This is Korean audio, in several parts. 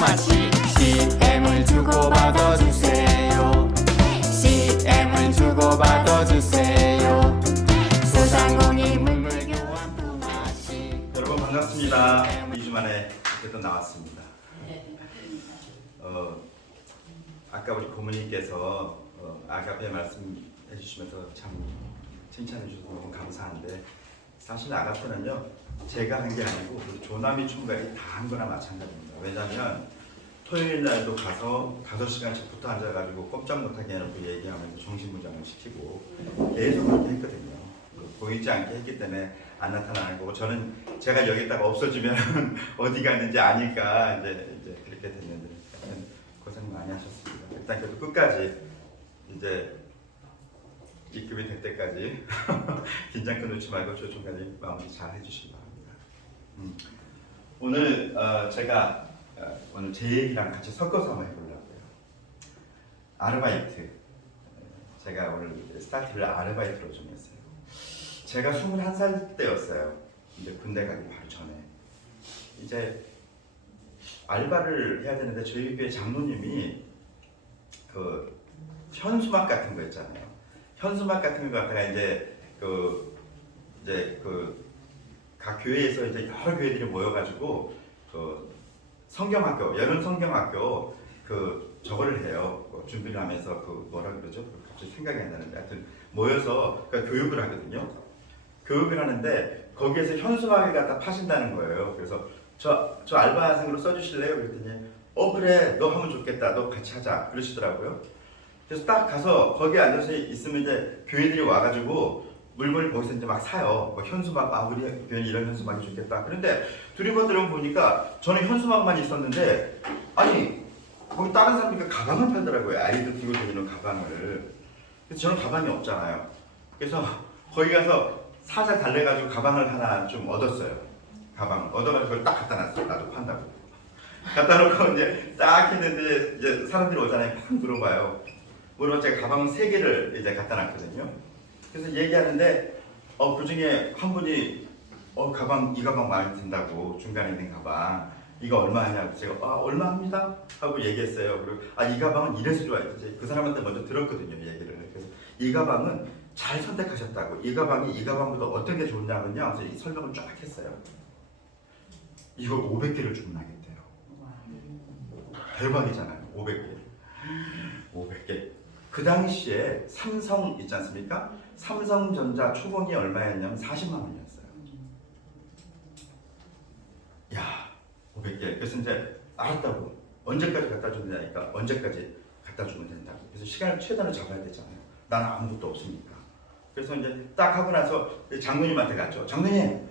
품앗이 CM을 주고받아 주세요. CM을 주고받아 주세요. 소상공인 물물 교환 품앗이. 여러분 반갑습니다. 2주 만에 또 나왔습니다. 아까 우리 고모님께서 아가페 말씀해 주시면서 참 칭찬해 주셔서 너무 감사한데, 사실 아가페는요 제가 한 게 아니고 조남이 총각이 다 한 거나 마찬가지입니다. 왜냐하면 토요일 날도 가서 5시간씩 붙어 앉아가지고 꼼짝 못하게 해놓고 얘기하면서 정신무장을 시키고 계속 그렇게 했거든요. 보이지 않게 했기 때문에 안 나타나는 거고, 저는 제가 여기다가 없어지면 어디 갔는지 아니까 이제 그렇게 됐는데 고생 많이 하셨습니다. 일단 그래도 끝까지 이제 입금이 될 때까지 긴장 끊지 말고 조금까지 마무리 잘 해주시기 바랍니다. 오늘 제가 오늘 제 얘기랑 같이 섞어서 한번 해보려고요. 아르바이트. 제가 오늘 스타트를 아르바이트로 좀 했어요. 제가 21살 때였어요. 이제 군대 가기 바로 전에. 이제 알바를 해야 되는데 저희 교회 장로님이 그 현수막 같은 거 있잖아요. 현수막 같은 거 갖다가 이제 각 교회에서 이제 여러 교회들이 모여가지고 그 성경학교, 여름 성경학교 저거를 해요. 준비를 하면서 뭐라 그러죠? 갑자기 생각이 안 나는데, 하여튼 모여서 교육을 하거든요. 교육을 하는데 거기에서 현수막을 갖다 파신다는 거예요. 그래서 저 알바생으로 써주실래요? 그랬더니 그래, 너 하면 좋겠다, 너 같이 하자 그러시더라고요. 그래서 딱 가서 거기에 앉아서 있으면 이제 교회들이 와가지고 물건을 거기서 이제 막 사요. 현수막, 우리 교회는 이런 현수막이 좋겠다. 그런데 두리번 들어보니까 저는 현수막만 있었는데, 아니 거기 다른 사람들이 가방을 팔더라고요. 아이들 들고 다니는 가방을. 그래서 저는 가방이 없잖아요. 그래서 거기 가서 살짝 달래가지고 가방을 하나 좀 얻었어요. 가방을 얻어가지고 그걸 딱 갖다 놨어요. 나도 판다고. 갖다 놓고 이제 딱 했는데 이제 사람들이 오잖아요. 팍 물어봐요. 물어봐 제가 가방 3개를 이제 갖다 놨거든요. 그래서 얘기하는데 그 중에 한 분이 이 가방 마음에 든다고, 중간에 있는 가방 이거 얼마 하냐고. 제가 얼마 합니다 하고 얘기했어요. 그리고 이 가방은 이래서 좋아요. 이제 그 사람한테 먼저 들었거든요, 얘기를. 그래서 이 가방은 잘 선택하셨다고, 이 가방이 이 가방보다 어떤 게 좋냐면요, 그래서 이 설명을 쫙 했어요. 이거 500개를 주문하겠대요. 대박이잖아요. 500개. 그 당시에 삼성 있지 않습니까? 삼성전자 초봉이 얼마였냐면 40만 원이었어요. 야, 500개. 그래서 이제 알았다고. 언제까지 갖다 주면 되니까 언제까지 갖다 주면 된다고. 그래서 시간을 최단을 잡아야 되잖아요. 나는 아무것도 없으니까. 그래서 이제 딱 하고 나서 장로님한테 갔죠. 장로님,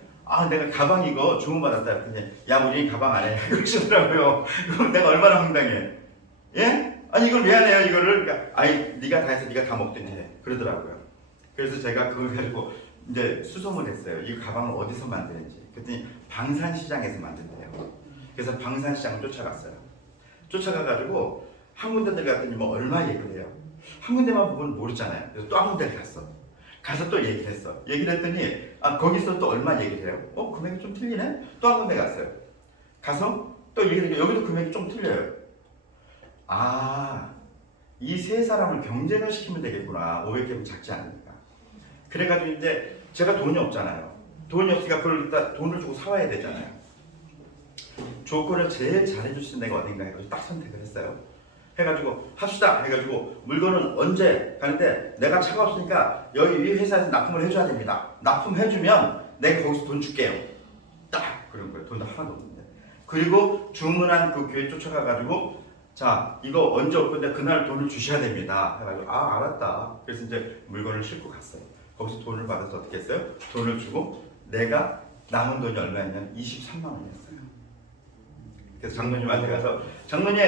내가 가방 이거 주문받았다. 그랬더니 야, 우리 가방 안 해. 그러시더라고요. 그럼 내가 얼마나 황당해. 예? 아니 이걸 왜 안 해요, 이거를? 그러니까, 네가 다 해서 네가 다 먹든지 해. 그러더라고요. 그래서 제가 그걸 가지고 이제 수소문 했어요. 이 가방을 어디서 만드는지. 그랬더니 방산시장에서 만든대요. 그래서 방산시장을 쫓아갔어요. 쫓아가가지고 한 군데 들어갔더니 얼마 얘기를 해요. 한 군데만 보면 모르잖아요. 그래서 또 한 군데를 갔어. 가서 또 얘기를 했어. 얘기를 했더니 거기서 또 얼마 얘기를 해요. 금액이 좀 틀리네? 또 한 군데 갔어요. 가서 또 얘기를 해요. 여기도 금액이 좀 틀려요. 이 세 사람을 경쟁을 시키면 되겠구나. 500개면 작지 않으니까. 그래가지고 이제 제가 돈이 없잖아요. 돈이 없으니까 그걸 일단 돈을 주고 사와야 되잖아요. 조건을 제일 잘해줄 수 있는 데가 어딘가 해가지고 딱 선택을 했어요. 해가지고 합시다 해가지고 물건은 언제 가는데, 내가 차가 없으니까 여기 이 회사에서 납품을 해줘야 됩니다. 납품해주면 내가 거기서 돈 줄게요. 딱 그런 거예요. 돈도 하나도 없는데. 그리고 주문한 그 교회 쫓아가가지고 자, 이거 언제 올 건데 그날 돈을 주셔야 됩니다. 해가지고 알았다. 그래서 이제 물건을 싣고 갔어요. 거기서 돈을 받아서 어떻게 했어요? 돈을 주고 내가 남은 돈이 얼마였냐면 23만 원이었어요. 그래서 장로님한테 가서 장로님,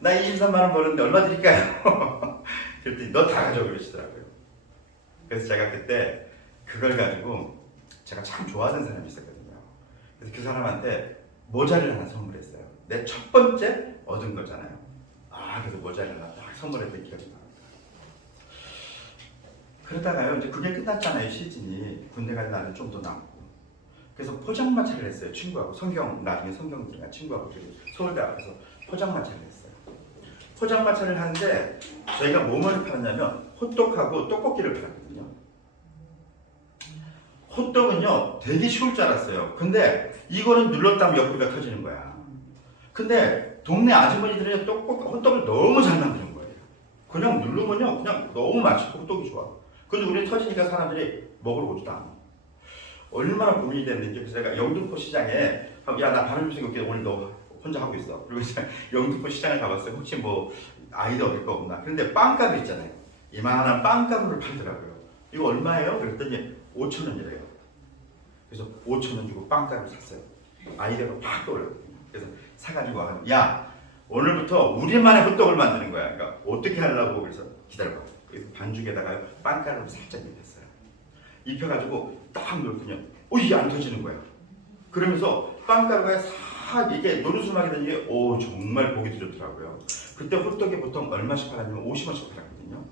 나 23만 원 버는데 얼마 드릴까요? 그랬더니 너 다 가져오 그러시더라고요. 그래서 제가 그때 그걸 가지고 제가 참 좋아하는 사람이 있었거든요. 그래서 그 사람한테 모자를 하나 선물했어요. 내 첫 번째 얻은 거잖아요. 그래서 모자를 하나 딱 선물했던 기억이 납니다. 그러다가요, 이제 그게 끝났잖아요. 시즌이. 군대 갈 날은 좀 더 남고. 그래서 포장마차를 했어요. 친구하고 나중에 성경 들어간 친구하고 서울대 앞에서 포장마차를 했어요. 포장마차를 하는데 저희가 뭐를 팔았냐면 호떡하고 떡볶이를 팔았거든요. 호떡은요 되게 쉬울 줄 알았어요. 근데 이거는 눌렀다 하면 옆구리가 터지는 거야. 근데 동네 아주머니들은 호떡을 너무 잘 만드는 거예요. 그냥 누르면요 그냥 너무 맛있고 호떡이 좋아. 근데 우리는 터지니까 사람들이 먹으러 오지도 않아. 얼마나 고민이 됐는지. 그래서 제가 영등포 시장에 야나 바람 좀 생겼게 오늘 너 혼자 하고 있어. 그리고 이제 영등포 시장에 가봤어요. 혹시 뭐 아이디어 얻을 거 없나. 그런데 빵가루 있잖아요. 이만한 빵가루를 팔더라고요. 이거 얼마예요? 그랬더니 5,000원이래요. 그래서 5,000원 주고 빵가루를 샀어요. 아이디어가 팍 떠올랐거든요. 그래서 사가지고 야 오늘부터 우리만의 호떡을 만드는 거야. 그러니까 어떻게 하려고. 그래서 기다려봐. 그래서 반죽에다가 빵가루를 살짝 입혔어요. 입혀가지고 딱 넣었더니 이게 안 터지는 거야. 그러면서 빵가루가 싹 이게 노르스름하게 되니 오 정말 보기 좋더라고요. 그때 호떡이 보통 얼마씩 팔았냐면 50원씩 팔았거든요.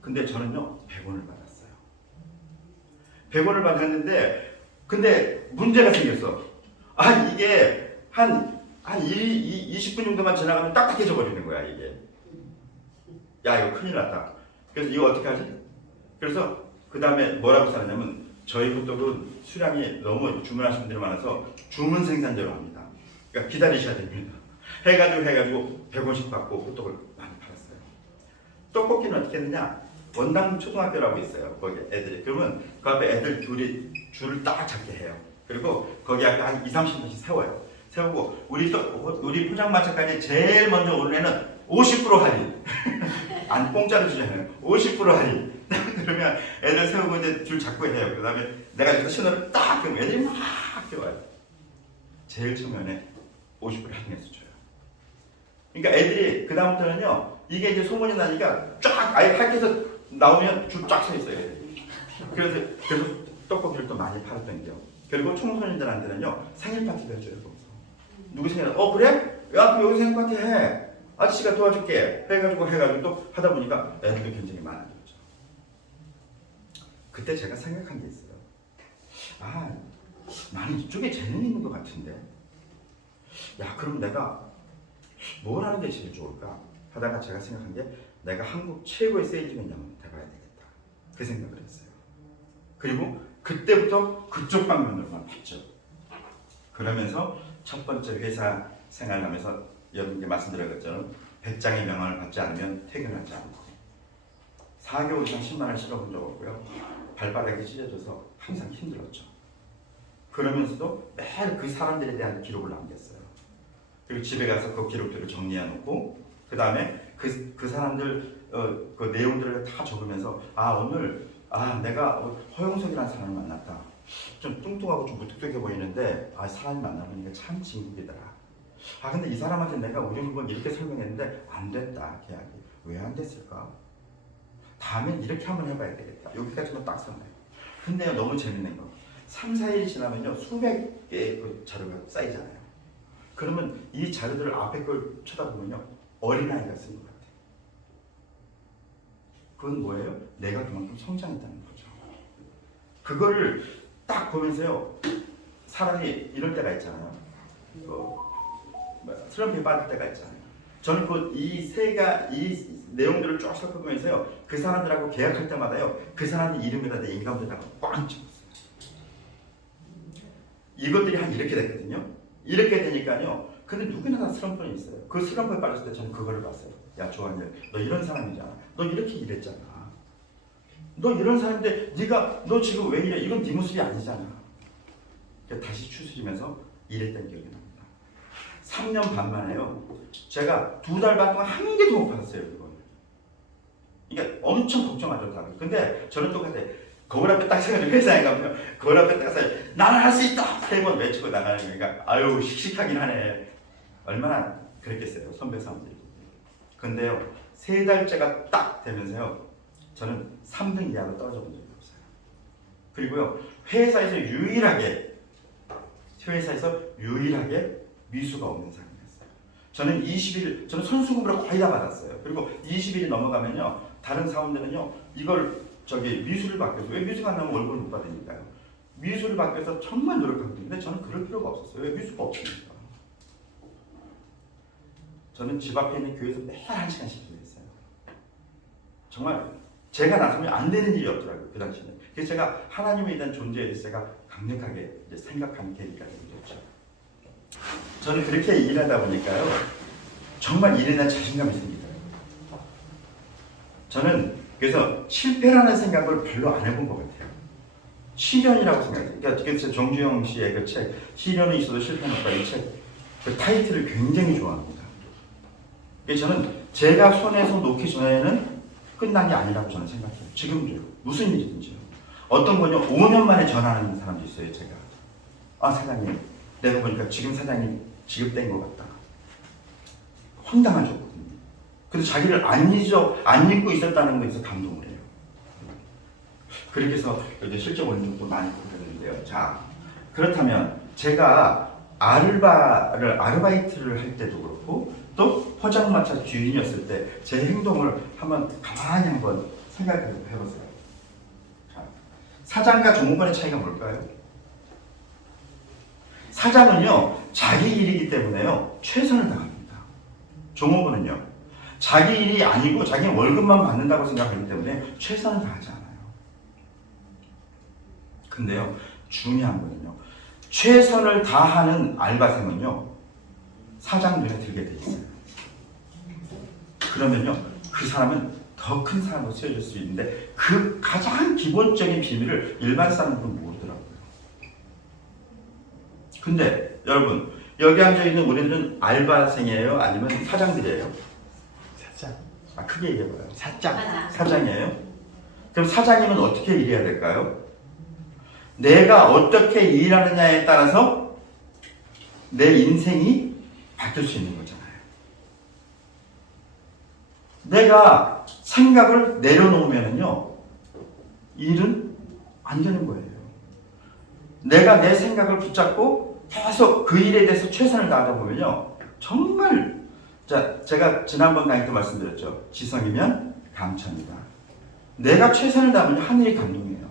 근데 저는요 100원을 받았어요. 100원을 받았는데 근데 문제가 생겼어. 이게 한 20분 정도만 지나가면 딱딱해져 버리는 거야 이게. 야 이거 큰일 났다. 그래서 이거 어떻게 하지? 그래서 그 다음에 뭐라고 써놨냐면 저희 호떡은 수량이 너무 주문하시는 분들이 많아서 주문 생산대로 합니다. 그러니까 기다리셔야 됩니다. 해가지고 100원씩 받고 호떡을 많이 팔았어요. 떡볶이는 어떻게 했느냐? 원당 초등학교라고 있어요. 거기 애들이. 그러면 그 앞에 애들 둘이 줄을 딱 잡게 해요. 그리고 거기 앞에 한 20-30분씩 세워요. 세우고 우리 포장마차까지 제일 먼저 오는 애는 50% 할인. 안 공짜로 주잖아요. 50% 할인. 그러면 애들 세우고 이제 줄 잡고 해요. 그 다음에 내가 여기서 신호를 딱 그러면 애들이 막 뛰어와요. 제일 처음에 50% 할인해서 줘요. 그러니까 애들이 그 다음부터는요 이게 이제 소문이 나니까 쫙 아예 밖에서 나오면 줄 쫙 서 있어요. 애들이. 그래서 떡볶이를 또 많이 팔았던 게요. 그리고 청소년들한테는요 생일 파티를 해줘요. 누구 생일? 그래? 야 여기 생일 파티 해. 아저씨가 도와줄게. 해가지고 또 하다 보니까 애들도 굉장히 많아졌죠. 그때 제가 생각한 게 있어요. 나는 이쪽에 재능이 있는 것 같은데. 야 그럼 내가 뭘 하는 게 제일 좋을까? 하다가 제가 생각한 게 내가 한국 최고의 세일즈맨이면 돼봐야 되겠다. 그 생각을 했어요. 그리고 그때부터 그쪽 방면으로만 봤죠. 그러면서 첫 번째 회사 생활하면서 여러분께 말씀드렸죠. 100장의 명함을 받지 않으면 퇴근하지 않고 4개월 이상 10만 원을 실어본 적 없고요. 발바닥이 찢어져서 항상 힘들었죠. 그러면서도 매일 그 사람들에 대한 기록을 남겼어요. 그리고 집에 가서 그 기록들을 정리해 놓고 그 다음에 그 사람들 그 내용들을 다 적으면서 오늘 내가 허영석이라는 사람을 만났다. 좀 뚱뚱하고 좀 무뚝뚝해 보이는데 사람이 만나보니까 참 진국이더라. 근데 이 사람한테 내가 우리 물건 이렇게 설명했는데 안 됐다. 계약이. 왜 안 됐을까? 다음엔 이렇게 한번 해봐야 되겠다. 여기까지만 딱 써놔요. 근데 너무 재밌는 거 3, 4일이 지나면요 수백 개의 그 자료가 쌓이잖아요. 그러면 이 자료들을 앞에 걸 쳐다보면요 어린아이가 쓴 것 같아요. 그건 뭐예요? 내가 그만큼 성장했다는 거죠. 그거를 딱 보면서요 사람이 이럴 때가 있잖아요. 트럼프에 빠질 때가 있잖아요. 저는 이 내용들을 쭉 살펴보면서요 그 사람들하고 계약할 때마다요 그 사람의 이름에다 내 인감도에다가 꽝 찍었어요. 이것들이 한 이렇게 됐거든요. 이렇게 되니까요. 근데 누구나 다 슬럼프는 있어요. 그 슬럼프에 빠졌을 때 저는 그거를 봤어요. 야 조한열, 너 이런 사람이잖아. 너 이렇게 일했잖아. 너 이런 사람인데 너 지금 왜 이래? 이건 네 모습이 아니잖아. 다시 추스리면서 일했던 기억이 납니다. 3년 반 만에요. 제가 2달 반 동안 한 개도 못 받았어요. 이걸. 이게 엄청 걱정하죠. 다들. 근데 저는 똑같아요. 거울 앞에 딱 서가지고 회사에 가면 거울 앞에 딱 서서 나는 할 수 있다! 3번 외치고 나가는 거니까 아유 씩씩하긴 하네. 얼마나 그랬겠어요. 선배 사람들이. 근데요. 3달째가 딱 되면서요. 저는 3등 이하로 떨어져 본 적이 없어요. 그리고요. 회사에서 유일하게 미수가 없는 상황이었어요. 저는 선수급으로 거의 다 받았어요. 그리고 20일이 넘어가면요. 다른 사원들은요. 이걸 미수를 받겠어요. 왜 미수가 안 나면 월급을 못 받으니까요. 미술을 받기 위해서 정말 노력하거든요. 근데 저는 그럴 필요가 없었어요. 왜? 미술가 없으니까. 저는 집 앞에 있는 교회에서 매일 1시간씩 기도했어요. 정말 제가 나서면 안 되는 일이 없더라고요. 그 당시에는. 그래서 제가 하나님에 대한 존재에 대해서 제가 강력하게 이제 생각하는 계기가 되었죠. 저는 그렇게 일하다 보니까요. 정말 일에 대한 자신감이 생기더라고요. 저는 그래서 실패라는 생각을 별로 안 해본 것 같아요. 시련이라고 생각해요. 그러니까 그래서 정주영 씨의 그 책 시련이 있어도 실패는 없다 이 책 그 타이틀을 굉장히 좋아합니다. 그래서 저는 제가 손에서 놓기 전에는 끝난 게 아니라고 저는 생각해요. 지금도요. 무슨 일이든지요. 어떤 건요 5년 만에 전화하는 사람도 있어요. 제가 사장님 내가 보니까 지금 사장님 지급된 것 같다. 황당하죠. 근데 자기를 안 잊고 있었다는 거에서 감동을 해요. 그렇게 해서 이제 실적 원증도 많이 보였는데요. 자, 그렇다면 제가 아르바이트를 할 때도 그렇고 또 포장마차 주인이었을 때 제 행동을 가만히 한번 생각해 보세요. 자, 사장과 종업원의 차이가 뭘까요? 사장은요 자기 일이기 때문에요 최선을 다합니다. 종업원은요 자기 일이 아니고 자기 월급만 받는다고 생각하기 때문에 최선을 다하지 않아요. 근데요 중요한 거는요 최선을 다하는 알바생은요 사장 눈에 들게 돼 있어요. 그러면요 그 사람은 더 큰 사람으로 쓰여질 수 있는데 그 가장 기본적인 비밀을 일반 사람들은 모르더라고요. 근데 여러분 여기 앉아있는 우리들은 알바생이에요? 아니면 사장들이에요? 사장. 크게 얘기해봐요. 사장. 사장이에요? 그럼 사장님은 어떻게 일해야 될까요? 내가 어떻게 일하느냐에 따라서 내 인생이 바뀔 수 있는 거잖아요. 내가 생각을 내려놓으면요 일은 안 되는 거예요. 내가 내 생각을 붙잡고 계속 그 일에 대해서 최선을 다하다 보면요 정말 제가 지난번 강의 때 말씀드렸죠. 지성이면 감천이다. 내가 최선을 다하면 하늘이 감동해요.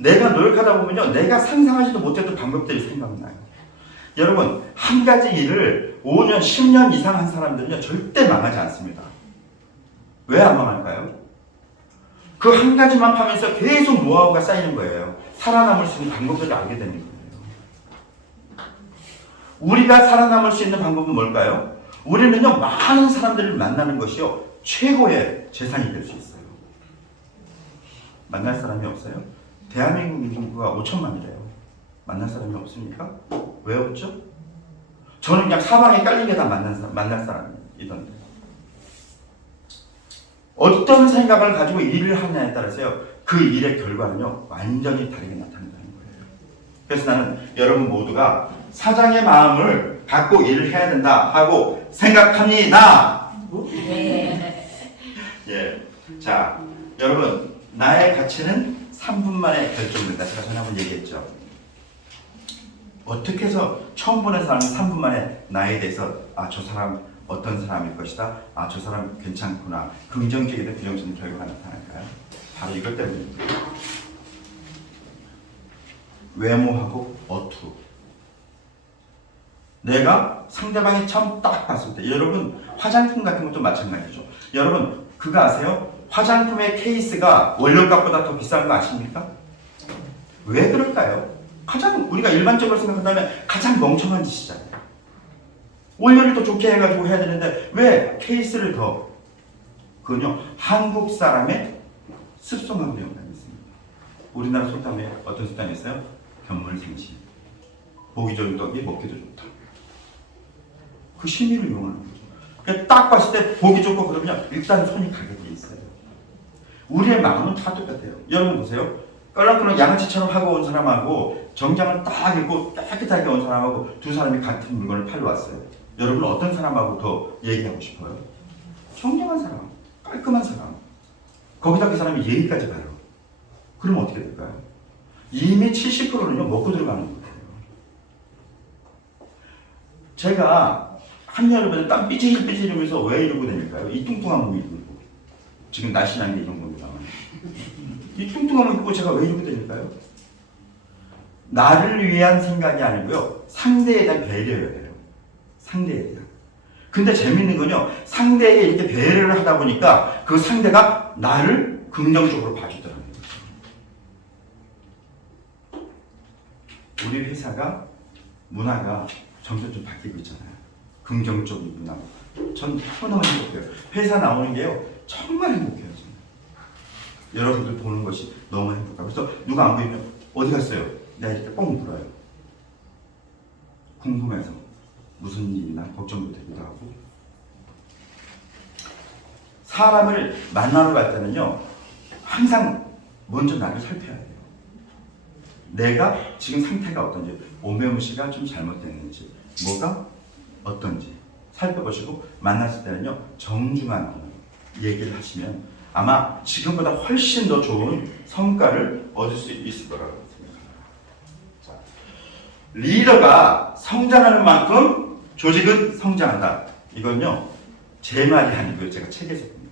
내가 노력하다 보면요 내가 상상하지도 못했던 방법들이 생각나요. 여러분 한 가지 일을 5년 10년 이상 한 사람들은요 절대 망하지 않습니다. 왜 안 망할까요? 그 한 가지만 파면서 계속 노하우가 쌓이는 거예요. 살아남을 수 있는 방법들을 알게 되는 거예요. 우리가 살아남을 수 있는 방법은 뭘까요? 우리는요 많은 사람들을 만나는 것이요 최고의 재산이 될 수 있어요. 만날 사람이 없어요? 대한민국 인구가 5천만이래요. 만날 사람이 없습니까? 왜 없죠? 저는 그냥 사방에 깔린 게 다 만날 사람이던데. 어떤 생각을 가지고 일을 하느냐에 따라서요 그 일의 결과는요 완전히 다르게 나타난다는 거예요. 그래서 나는 여러분 모두가 사장의 마음을 갖고 일을 해야 된다 하고 생각합니다. 예. 자, 여러분 나의 가치는 3분 만에 결정된다. 제가 전에 한번 얘기했죠. 어떻게 해서 처음 보는 사람은 3분 만에 나에 대해서 저 사람 어떤 사람일 것이다. 저 사람 괜찮구나. 긍정적이든 부정적인 결과가 나타날까요? 바로 이것 때문입니다. 외모하고 어투. 내가 상대방이 처음 딱 봤을 때 여러분 화장품 같은 것도 마찬가지죠. 여러분 그거 아세요? 화장품의 케이스가 원료값보다 더 비싼 거 아십니까? 왜 그럴까요? 우리가 일반적으로 생각한다면 가장 멍청한 짓이잖아요. 원료를 더 좋게 해가지고 해야 되는데 왜 케이스를 그건요 한국 사람의 습성하고 연관이 있습니다. 우리나라 속담에 어떤 속담이 있어요? 견물생시. 보기 좋은 떡이 먹기도 좋다. 그 심리를 이용하는 거죠. 그러니까 딱 봤을 때 보기 좋고 그러면 일단 손이 가게 돼 있어요. 우리의 마음은 다 똑같아요. 여러분 보세요. 껄렁껄렁 양아치처럼 하고 온 사람하고 정장을 딱 입고 깨끗하게 온 사람하고 두 사람이 같은 물건을 팔러 왔어요. 여러분은 어떤 사람하고 더 얘기하고 싶어요? 정정한 사람, 깔끔한 사람. 거기다 그 사람이 예의까지 가요. 그러면 어떻게 될까요? 이미 70%는요 먹고 들어가는 거예요. 제가 한여름에 땀 삐질삐질하면서 왜 이러고 다닐까요? 이 뚱뚱한 몸이 이러고 지금 날씬한 게 이 정도입니다. 이 뚱뚱함을 갖고 제가 왜 이렇게 될까요? 나를 위한 생각이 아니고요. 상대에 대한 배려여야 돼요. 상대에 대한. 근데 재밌는 건요. 상대에게 이렇게 배려를 하다 보니까 그 상대가 나를 긍정적으로 봐주더라고요. 우리 회사가 문화가 점점 좀 바뀌고 있잖아요. 긍정적인 문화. 전 너무너무 행복해요. 회사 나오는 게요. 정말 행복해요. 저는. 여러분들 보는 것이 너무 행복해요. 그래서 누가 안 보이면 어디 갔어요? 내가 이렇게 뻥 물어요. 궁금해서 무슨 일이나 걱정도 되기도 하고. 사람을 만나러 갈 때는요. 항상 먼저 나를 살펴야 돼요. 내가 지금 상태가 어떤지, 오매무씨가 좀 잘못됐는지, 뭐가 어떤지 살펴보시고 만났을 때는요. 정중한 얘기를 하시면 아마 지금보다 훨씬 더 좋은 성과를 얻을 수 있을 거라고 생각합니다. 자, 리더가 성장하는 만큼 조직은 성장한다. 이건요. 제 말이 아니고요. 제가 책에서 본 거예요.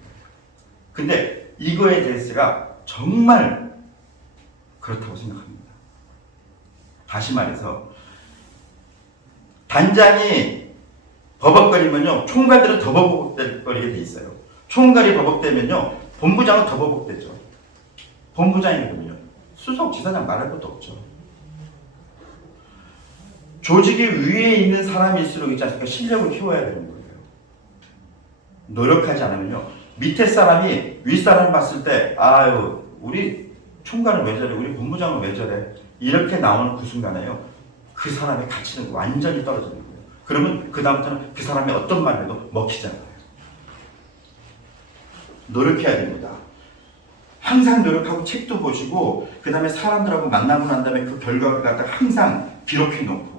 근데 이거에 대해서가 정말 그렇다고 생각합니다. 다시 말해서 단장이 버벅거리면요. 총괄들은 더 버벅거리게 돼 있어요. 총괄이 버벅대면요. 본부장은 더 버벅대죠. 본부장이거든요. 수석 지사장 말할 것도 없죠. 조직이 위에 있는 사람일수록 있지 않습니까? 실력을 키워야 되는 거예요. 노력하지 않으면요. 밑에 사람이 윗사람 봤을 때 아유 우리 총괄은 왜 저래? 우리 본부장은 왜 저래? 이렇게 나오는 그 순간에요. 그 사람의 가치는 완전히 떨어지는 거예요. 그러면 그 다음부터는 그 사람이 어떤 말을 해도 먹히잖아요. 노력해야 됩니다. 항상 노력하고 책도 보시고 그 다음에 사람들하고 만나고 난 다음에 그 결과를 갖다가 항상 기록해 놓고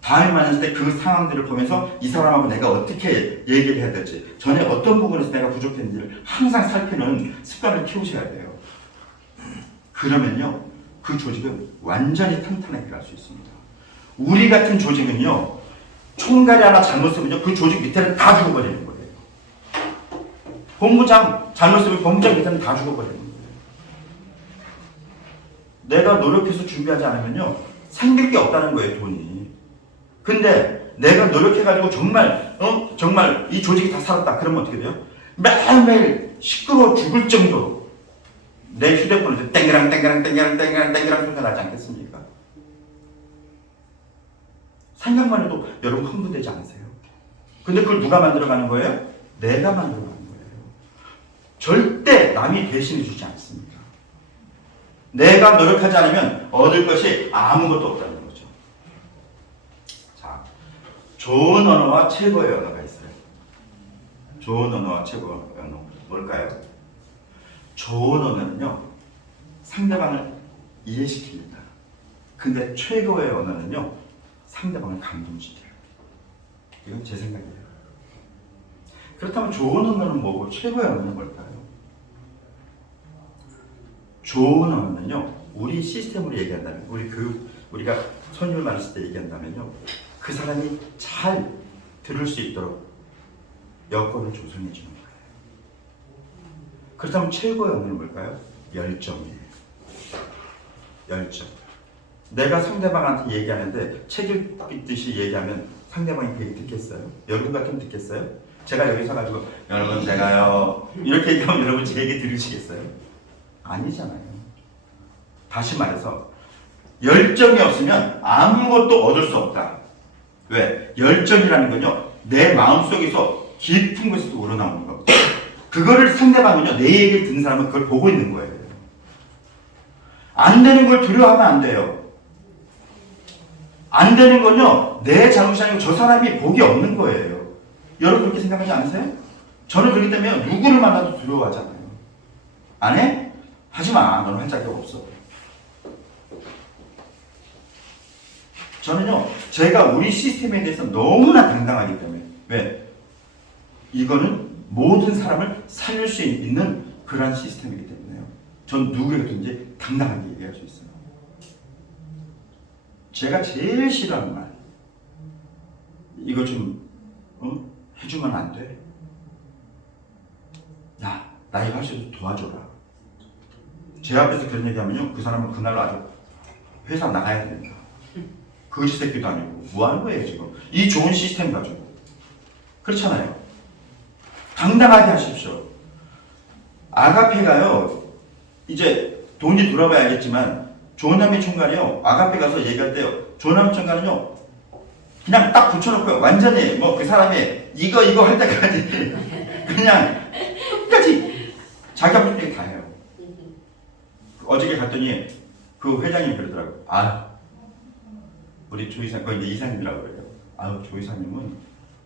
다음에 만났을 때 그 상황들을 보면서 이 사람하고 내가 어떻게 얘기를 해야 될지 전에 어떤 부분에서 내가 부족했는지를 항상 살피는 습관을 키우셔야 돼요. 그러면요 그 조직은 완전히 탄탄하게 갈 수 있습니다. 우리 같은 조직은요 총괄이 하나 잘못 쓰면요 그 조직 밑에는 다 죽어버리는 거예요. 본부장 잘못 쓰면 본부장 밑에는 다 죽어버리는 거예요. 내가 노력해서 준비하지 않으면요 생길 게 없다는 거예요. 돈이. 근데 내가 노력해가지고 정말 이 조직이 다 살았다. 그러면 어떻게 돼요? 매일매일 시끄러워 죽을 정도로 내 휴대폰에서 땡그랑 소리가 나지 않겠습니까? 생각만 해도 여러분 흥분되지 않으세요? 근데 그걸 누가 만들어가는 거예요? 내가 만들어가는 거예요. 절대 남이 대신해 주지 않습니다. 내가 노력하지 않으면 얻을 것이 아무것도 없다는 거죠. 자, 좋은 언어와 최고의 언어가 있어요. 좋은 언어와 최고의 언어 뭘까요? 좋은 언어는요 상대방을 이해시킵니다. 근데 최고의 언어는요 상대방을 감동시켜요. 이건 제 생각이에요. 그렇다면 좋은 언어는 뭐고 최고의 언어는 뭘까요? 좋은 언어는요 우리 시스템으로 얘기한다면 우리가 손님을 만났을 때 얘기한다면요 그 사람이 잘 들을 수 있도록 여건을 조성해 주는 거예요. 그렇다면 최고의 언어는 뭘까요? 열정이에요. 열정. 내가 상대방한테 얘기하는데 책 읽듯이 얘기하면 상대방이 그 얘기 듣겠어요? 여러분 같으면 듣겠어요? 제가 여기 서가지고 여러분 제가요 이렇게 얘기하면 여러분 제 얘기 들으시겠어요? 아니잖아요. 다시 말해서 열정이 없으면 아무것도 얻을 수 없다. 왜? 열정이라는 건요 내 마음속에서 깊은 곳에서 우러나오는 거거든요. 그거를 상대방은요 내 얘기를 듣는 사람은 그걸 보고 있는 거예요. 안 되는 걸 두려워하면 안 돼요. 안 되는 건요 내 잘못이 아니고 저 사람이 복이 없는 거예요. 여러분 그렇게 생각하지 않으세요? 저는 그렇기 때문에 누구를 만나도 두려워하잖아요. 안 해? 하지마. 너는 할 자격 없어. 저는요 제가 우리 시스템에 대해서 너무나 당당하기 때문에 왜? 이거는 모든 사람을 살릴 수 있는 그러한 시스템이기 때문에요. 전 누구에게든지 당당하게 얘기할 수 있어요. 제가 제일 싫어하는 말 이거 좀 해주면 안 돼? 야, 나 이거 할 수 있어 도와줘라. 제 앞에서 그런 얘기하면요, 그 사람은 그날로 아주 회사 나가야 된다. 거지 새끼도 아니고 뭐 하는 거예요 지금? 이 좋은 시스템 가지고. 그렇잖아요. 당당하게 하십시오. 아가페가요, 이제 돈이 들어봐야 알겠지만 조남의 총괄이요, 아가페 가서 얘기할 때요, 조남의 총괄은요 그냥 딱 붙여놓고요, 완전히 뭐 그 사람이 이거 할 때까지 그냥 끝까지 자기 하고 싶은 게 다 해요. 어저께 갔더니 그 회장님이 그러더라고. 아, 우리 조 이사, 이제 이사님이라고 그래요. 아유, 조 이사님은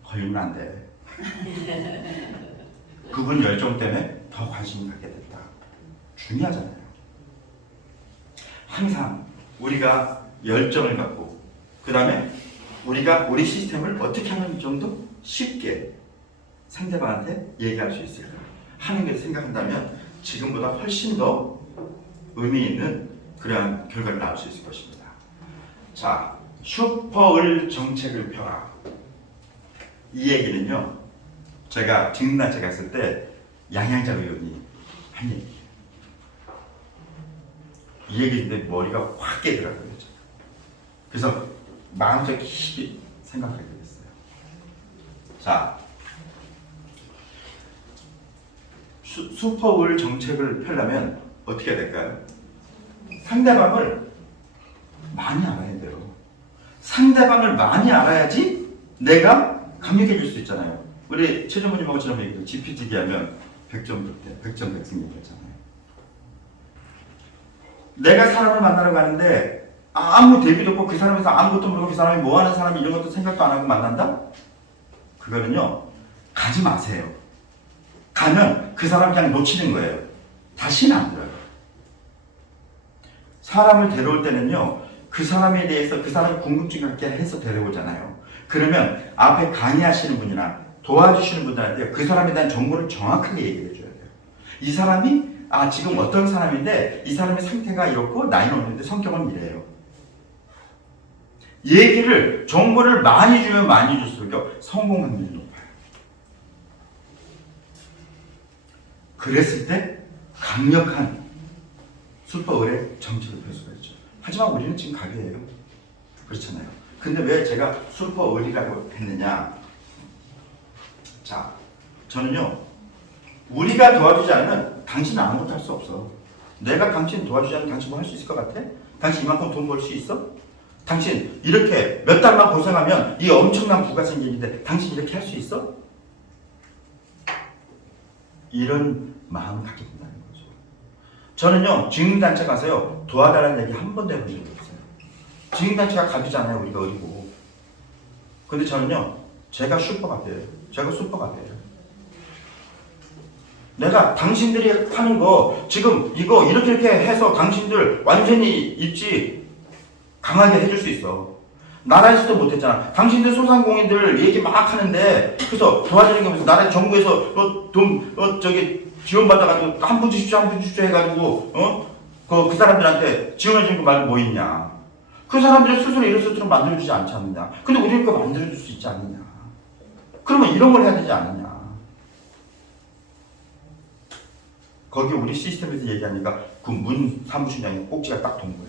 걸리면 안 돼. 그분 열정 때문에 더 관심을 갖게 됐다. 중요하잖아요. 항상 우리가 열정을 갖고, 그 다음에 우리가 우리 시스템을 어떻게 하는 정도 쉽게 상대방한테 얘기할 수 있을까 하는 걸 생각한다면 지금보다 훨씬 더 의미 있는 그러한 결과를 낳을 수 있을 것입니다. 자, 슈퍼을 정책을 펴라. 이 얘기는요, 제가 증인단체 갔을 때 양양자 의원이 한 얘기예요. 이 얘기인데 머리가 확 깨더라고요. 그래서 마음속에 깊이 생각하게 됐어요. 자, 슈퍼을 정책을 펴려면 어떻게 해야 될까요? 상대방을 많이 알아야 돼요. 상대방을 많이 알아야지 내가 강력해질 수 있잖아요. 우리 최전무님하고 지난 얘기도 GPT기 하면 100점 득대, 100점 백승 얘기했잖아요. 내가 사람을 만나러 가는데 아무 대비도 없고 그 사람에서 아무것도 모르고 그 사람이 뭐 하는 사람이 이런 것도 생각도 안 하고 만난다? 그거는요, 가지 마세요. 가면 그 사람 그냥 놓치는 거예요. 다시는 안 들어요. 사람을 데려올 때는요, 그 사람에 대해서 그 사람이 궁금증 갖게 해서 데려오잖아요. 그러면 앞에 강의하시는 분이나 도와주시는 분들한테 그 사람에 대한 정보를 정확하게 얘기해 줘야 돼요. 이 사람이 지금 어떤 사람인데 이 사람의 상태가 이렇고 나이는 없는데 성격은 이래요. 얘기를, 정보를 많이 주면 많이 줄수록 성공 확률이 높아요. 그랬을 때 강력한 슈퍼의뢰 정책을 펼 수가 있죠. 하지만 우리는 지금 가게예요. 그렇잖아요. 근데 왜 제가 슈퍼의뢰라고 했느냐? 자, 저는요, 우리가 도와주지 않으면 당신은 아무것도 할 수 없어. 내가 당신 도와주지 않으면 당신 뭐 할 수 있을 것 같아? 당신 이만큼 돈 벌 수 있어? 당신 이렇게 몇 달만 고생하면 이 엄청난 부가 생기는데 당신 이렇게 할 수 있어? 이런 마음을 갖게 된다는 거죠. 저는요, 증인단체 가서요, 도와달라는 얘기 한 번도 해본 적이 없어요. 증인단체가 가주잖아요, 우리가 어디고. 근데 저는요, 제가 슈퍼 같아요. 제가 슈퍼 같아요. 내가 당신들이 하는 거 지금 이거 이렇게 해서 당신들 완전히 입지 강하게 해줄 수 있어. 나라에서도 못했잖아. 당신들 소상공인들 얘기 막 하는데 그래서 도와주는 게 없어서 나라 정부에서 돈 지원받아가지고 한 푼 주십시오 해가지고 그 사람들한테 지원해주는 거 말고 뭐 있냐. 그 사람들이 스스로 이런 스스로 만들어주지 않지 않느냐. 근데 우리 거 만들어줄 수 있지 않느냐. 그러면 이런 걸 해야 되지 않느냐. 거기 우리 시스템에서 얘기하니까 그 문 사무실장이 꼭지가 딱 돈 거예요.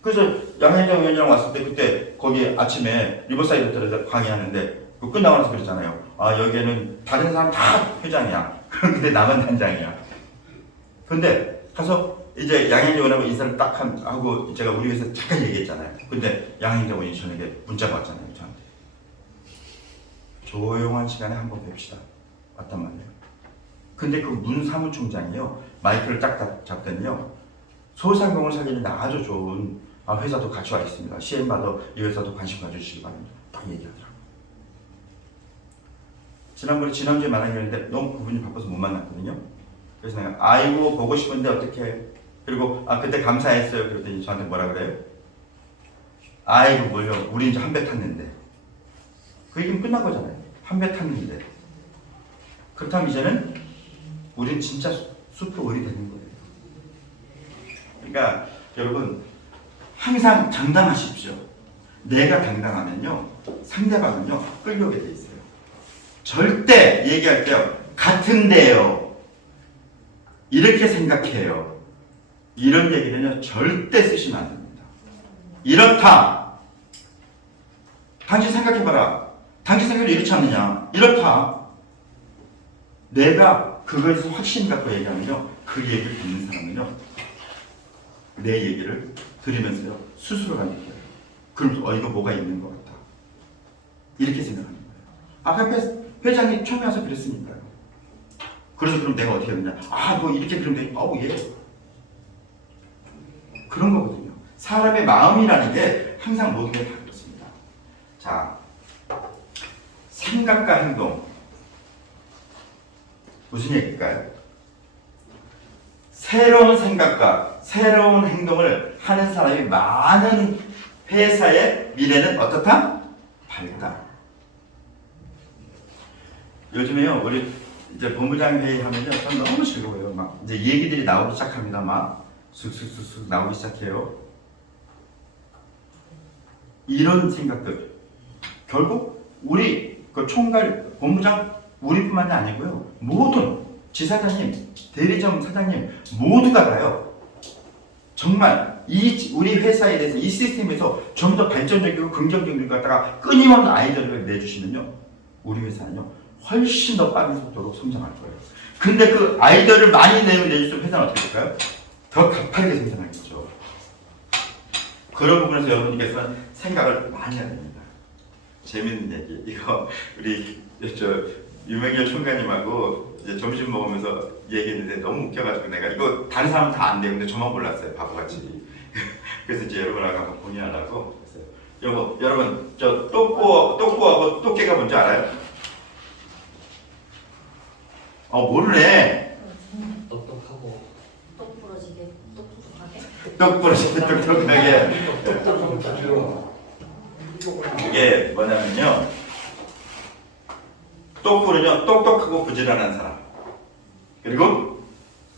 그래서 양현정 의원이랑 왔을 때 그때 거기 아침에 리버사이드 호텔에서 강의하는데 그 끝나고 나서 그랬잖아요. 여기에는 다른 사람 다 회장이야. 근데 나만 단장이야. 근데 가서 이제 양현정 의원하고 인사를 딱 하고 제가 우리 회사에 잠깐 얘기했잖아요. 근데 양현정 의원이 저녁에 문자가 왔잖아요. 저한테. 조용한 시간에 한번 뵙시다. 왔단 말이에요. 근데 그 문 사무총장이요, 마이크를 딱 잡더니요, 소상공을 살리는데 아주 좋은 회사도 같이 와 있습니다. CM받아 이 회사도 관심 가져주시기 바랍니다. 딱 얘기하더라고요. 지난주에 만나기로 너무 그분이 바빠서 못 만났거든요. 그래서 내가 아이고 보고 싶은데 어떻게, 그리고 그때 감사했어요. 그랬더니 저한테 뭐라 그래요? 아이고 뭘요, 우리 이제 한 배 탔는데. 그 얘기는 끝난 거잖아요. 한 배 탔는데. 그렇다면 이제는 우린 진짜 슈퍼의리 되는 거예요. 그러니까 여러분, 항상 당당하십시오. 내가 당당하면요, 상대방은요 끌려오게 돼 있어요. 절대 얘기할 때요, 같은데요, 이렇게 생각해요. 이런 얘기는요 절대 쓰시면 안 됩니다. 이렇다. 당신 생각해봐라. 당신 생각이 이렇지 않느냐. 이렇다. 내가 그거에 대해서 확신 갖고 얘기하면요 그 얘기를 듣는 사람은요 내 얘기를 들으면서요 스스로가 느껴요. 그러면서 이거 뭐가 있는 것 같다. 이렇게 생각하는 거예요. 아까 회장님 처음에 와서 그랬으니까요. 그래서 그럼 내가 어떻게 하느냐. 뭐 이렇게 그러면 돼. 예. 그런 거거든요. 사람의 마음이라는 게 항상 모든 게 다 그렇습니다. 자, 생각과 행동. 무슨 얘기일까요? 새로운 생각과 새로운 행동을 하는 사람이 많은 회사의 미래는 어떻다? 밝다. 요즘에요, 우리 이제 본부장 회의하면요, 전 너무 즐거워요. 막 이제 얘기들이 나오기 시작합니다. 막 쑥쑥쑥쑥 나오기 시작해요. 이런 생각들. 결국 우리 그 총괄 본부장 우리뿐만이 아니고요. 모든 지사장님, 대리점 사장님 모두가 다요. 정말 우리 회사에 대해서 이 시스템에서 좀 더 발전적이고 긍정적인 것 갖다가 끊임없는 아이디어를 내주시면요. 우리 회사는요. 훨씬 더 빠른 속도로 성장할 거예요. 근데 그 아이디어를 많이 내주시면 회사는 어떻게 될까요? 더 가파르게 성장하겠죠. 그런 부분에서 여러분께서는 생각을 많이 해야 됩니다. 재밌는 얘기. 이거 우리 유명현 총괄님하고 이제 점심 먹으면서 얘기했는데 너무 웃겨가지고 내가 이거 다른 사람은 다 안 돼. 근데 저만 몰랐어요. 바보같이. 그래서 이제 여러분하고 한번 공유하려고 했어요. 여러분 저 똑꾸하고 똑개가 뭔지 알아요? 모르네. 똑똑하고 똑부러지게 똑똑하게. 똑부러지게 똑똑하게. 이게 뭐냐면요. 똑부는요 똑똑하고 부지런한 사람. 그리고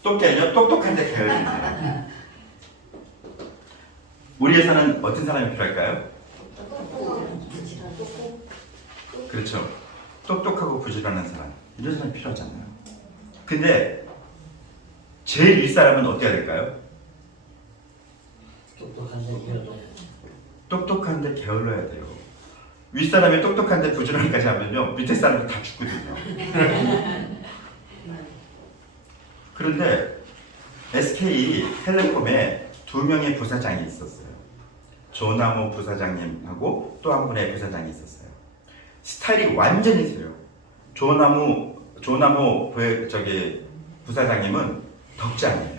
똑개는요 똑똑한데 게으른 사람. 우리 회사는 어떤 사람이 필요할까요? 그렇죠. 똑똑하고 부지런한 사람. 이런 사람이 필요하잖아요. 근데 제일 윗사람은 어떻게 해야 될까요? 똑똑한데 게을러야 돼요. 윗사람이 똑똑한데 부지런히까지 하면요 밑에 사람이 다 죽거든요. 그런데 SK텔레콤에 2명의 부사장이 있었어요. 조남호 부사장님하고 또 한 분의 부사장이 있었어요. 스타일이 완전히 세요. 조남호 부사장님은 덕장이에요.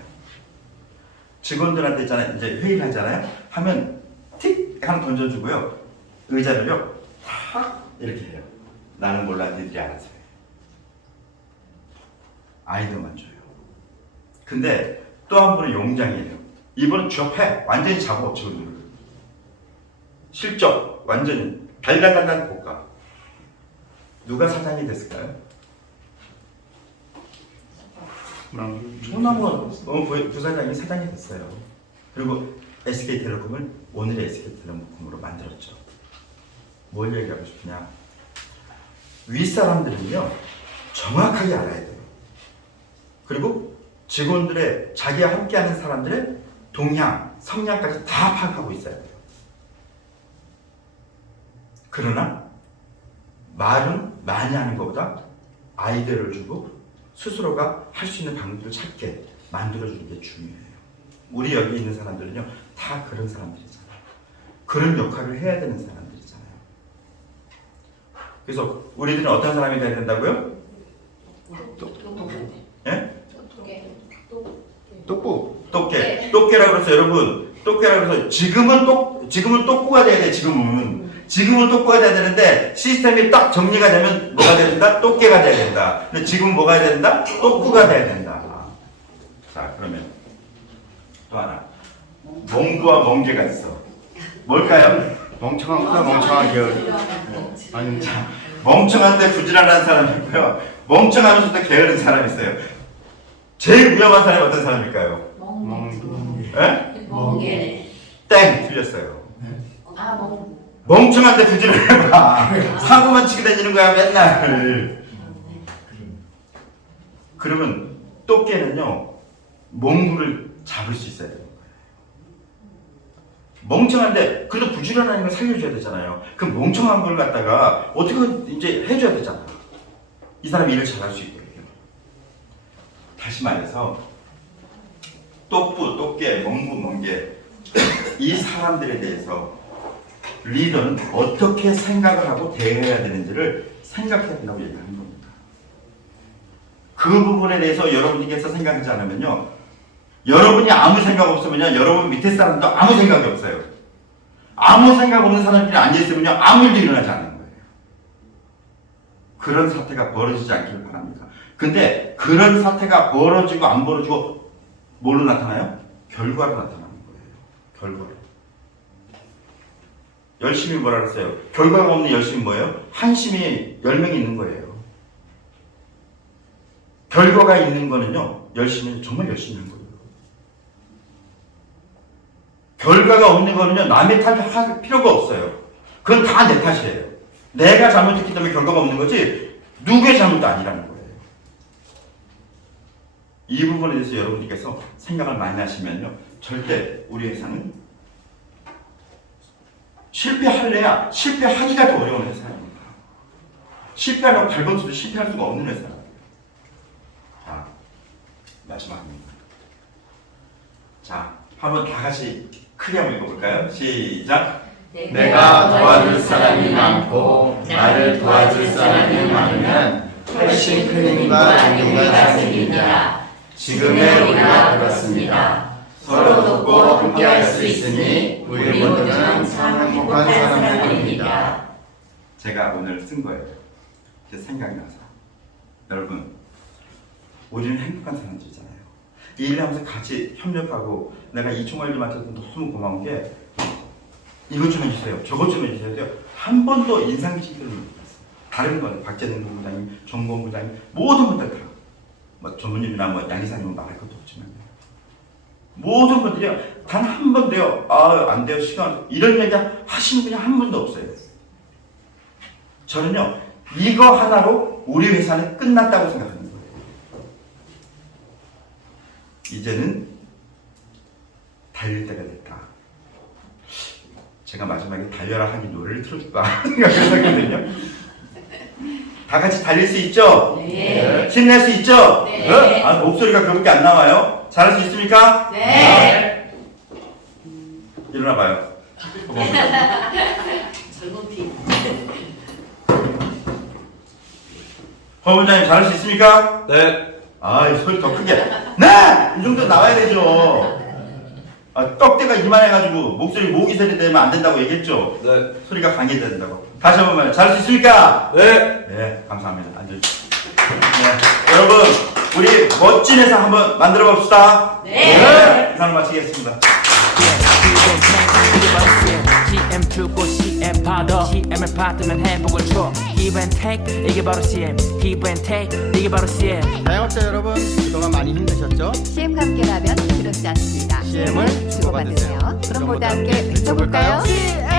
직원들한테 있잖아요. 이제 회의를 하잖아요. 하면 틱 하나 던져주고요. 의자를요 탁 이렇게 해요. 나는 몰라 니들이 알아서 해. 아이디어만 줘요. 근데 또 한 분은 용장이에요. 이분은 취업해. 완전히 작업 직원들. 실적 완전히 달달달달 볶아. 누가 사장이 됐을까요? 조남호 부사장이 사장이 됐어요. 그리고 SK텔레콤을 오늘의 SK텔레콤으로 만들었죠. 뭘 얘기하고 싶으냐? 윗사람들은요 정확하게 알아야 돼요. 그리고 직원들의 자기와 함께하는 사람들의 동향, 성향까지 다 파악하고 있어야 돼요. 그러나 말은 많이 하는 것보다 아이디어를 주고 스스로가 할 수 있는 방법을 찾게 만들어주는 게 중요해요. 우리 여기 있는 사람들은요 다 그런 사람들이잖아요. 그런 역할을 해야 되는 사람들이잖아요. 그래서 우리들은 어떤 사람이 돼야 된다고요? 예? 똑개라고 그래서 여러분 똑개라고 해서 지금은 똑구가 돼야 돼. 지금은 똑구가 돼야 되는데 시스템이 딱 정리가 되면 뭐가 돼야 된다? 똑개가 돼야 된다. 근데 지금 뭐가 돼야 된다? 똑구가 돼야 된다. 자 그러면 또 하나 멍구와 멍게가 있어. 뭘까요? 멍청한 거다 멍청한 게으른. 아니 자 멍청한데 부지런한 사람이 있고요. 멍청하면서도 게으른 사람이 있어요. 제일 위험한 사람이 어떤 사람일까요? 멍게. 땡! 틀렸어요. 멍. 멍청한데 부지런해봐. 사고만 치게 다니는 거야 맨날. 그러면 똑개는요 몽구를 잡을 수 있어야 되는 거예요. 멍청한데 그래도 부지런한 걸 살려줘야 되잖아요. 그 멍청한 걸 갖다가 어떻게 이제 해줘야 되잖아요. 이 사람이 일을 잘할 수 있거든요. 다시 말해서 똑부, 똑개, 멍부, 멍개 이 사람들에 대해서 리더는 어떻게 생각을 하고 대해야 되는지를 생각해야 된다고 얘기하는 겁니다. 그 부분에 대해서 여러분께서 생각하지 않으면요, 여러분이 아무 생각 없으면요, 여러분 밑에 사람도 아무 생각이 없어요. 아무 생각 없는 사람들이 앉아있으면요, 아무 일도 일어나지 않는 거예요. 그런 사태가 벌어지지 않기를 바랍니다. 근데 그런 사태가 벌어지고 안 벌어지고 뭘로 나타나요? 결과로 나타나는 거예요. 결과로. 열심히 뭐라 그랬어요? 결과가 없는 열심히 뭐예요? 한심이 10명이 있는 거예요. 결과가 있는 거는요, 열심히, 정말 열심히 한 거예요. 결과가 없는 거는요, 남의 탓할 필요가 없어요. 그건 다 내 탓이에요. 내가 잘못했기 때문에 결과가 없는 거지, 누구의 잘못도 아니라는 거예요. 이 부분에 대해서 여러분들께서 생각을 많이 하시면요, 절대 우리 회사는 실패할래야 실패하기가 더 어려운 회사입니다. 실패하려고 발버둥쳐도 실패할 수가 없는 회사입니다. 자, 마지막입니다. 자, 한번 다 같이 크게 한번 읽어볼까요? 시작! 내가 도와줄 사람이 많고 나를 도와줄 사람이 많으면 훨씬 큰 힘과 용기가 생깁니다. 지금의 우리가 그렇습니다. 서로 돕고 함께할 수 있으니 우리 모두는 참 행복한 사람들입니다. 제가 오늘 쓴 거예요. 제 생각이 나서. 여러분, 우리는 행복한 사람들이잖아요. 이 일을 하면서 같이 협력하고, 내가 이총알님한테도 너무 고마운 게, 이것 좀 해주세요, 저것 좀 해주세요. 한 번도 인상 깊지를 못했어요. 다른 건 박재능 본부장님, 정보원 부장님, 모든 분들 다, 뭐 전무님이나 뭐 양이사님은 말할 것도 없지만, 모든 분들이 단 한 번도요, 안 돼요, 시간, 이런 얘기 하시는 분이 한 분도 없어요. 저는요, 이거 하나로 우리 회사는 끝났다고 생각합니다. 이제는 달릴 때가 됐다. 제가 마지막에 달려라 하기 노래를 틀어줄까 생각했거든요. 다 같이 달릴 수 있죠? 네. 힘낼 수 있죠? 네. 아, 목소리가 그렇게 안 나와요? 잘할 수 있습니까? 네. 일어나봐요. 젊은 피. 허 부장님 잘할 수 있습니까? 네. 아, 이 소리 더 크게. 네! 이 정도 나와야 되죠. 아, 떡대가 이만해가지고 목소리 모기 소리 내면 안 된다고 얘기했죠? 네. 소리가 강해져야 된다고. 다시 한 번만, 잘할 수 있습니까? 네. 네, 감사합니다. 앉아주세요. 네, 여러분, 우리 멋진 회사 한번 만들어 봅시다. 네. 이상 마치겠습니다. CM 주고 CM 받아 CM을 받으면 행복을 줘 Give and take 이게 바로 CM Give and take 이게 바로 CM 자영업자 여러분, 그동안 많이 힘드셨죠? CM과 함께라면 그렇지 않습니다. CM을 주고받으세요. 그럼 모두 함께 외쳐볼까요? CM